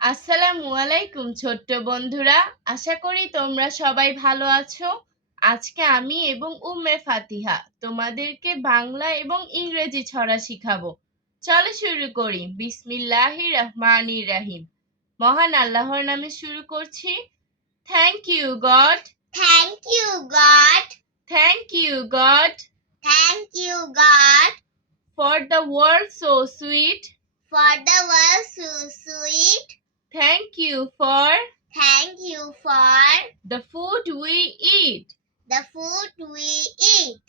আসসালামু আলাইকুম ছোট্ট বন্ধুরা, আশা করি তোমরা সবাই ভালো আছো। আজকে আমি এবং উম্মে ফাতিহা তোমাদেরকে বাংলা এবং ইংরেজি ছড়া শিখাবো। চলো শুরু করি। বিসমিল্লাহির রহমানির রহিম। মহান আল্লাহর নামে শুরু করছি। Thank you God, Thank you, God. Thank you God, Thank you, God, for the world so sweet, for the world so sweet. Thank you for Thank you for the food we eat, the food we eat.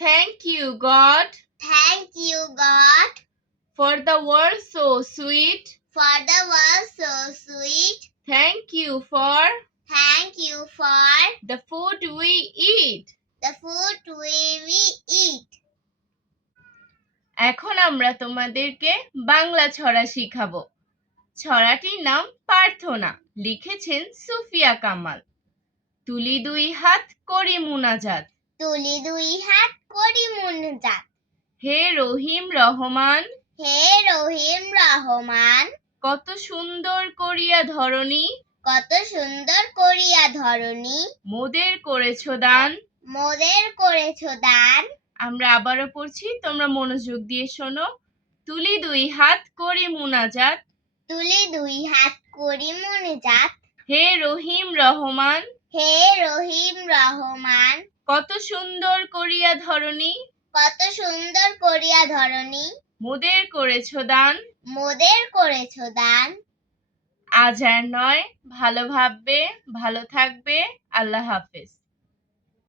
Thank you God Thank you, God, for the world so sweet. for the world so sweet. Thank you for Thank you for the food we eat. the food we eat. এখন আমরা তোমাদেরকে বাংলা ছড়া শিখাবো। ছড়াটির নাম প্রার্থনা, লিখেছেন সুফিয়া কামাল। তুলি দুই হাত করি মুনাজাত, তুলি দুই হাত করি মুনাজাত, হে রহিম রহমান, হে রহিম রহমান, কত সুন্দর করিয়া ধরণী, কত সুন্দর করিয়া ধরণী, মোদের করেছ দান। মোদের করেছ দান। আমরা আবারও পড়ছি, তোমরা মনোযোগ দিয়ে শোনো। তুলি দুই হাত করি মুনাজাত, তুলি দুই হাত করি মুনাজাত, হে রহিম রহমান, হে রহিম রহমান, কত সুন্দর করিয়া ধরণী, কত সুন্দর করিয়া ধরণী, মোদের করেছ দান। মোদের করেছ দান। আজ আর নয়, ভালো ভাববে, ভালো থাকবে। আল্লাহ হাফেজ।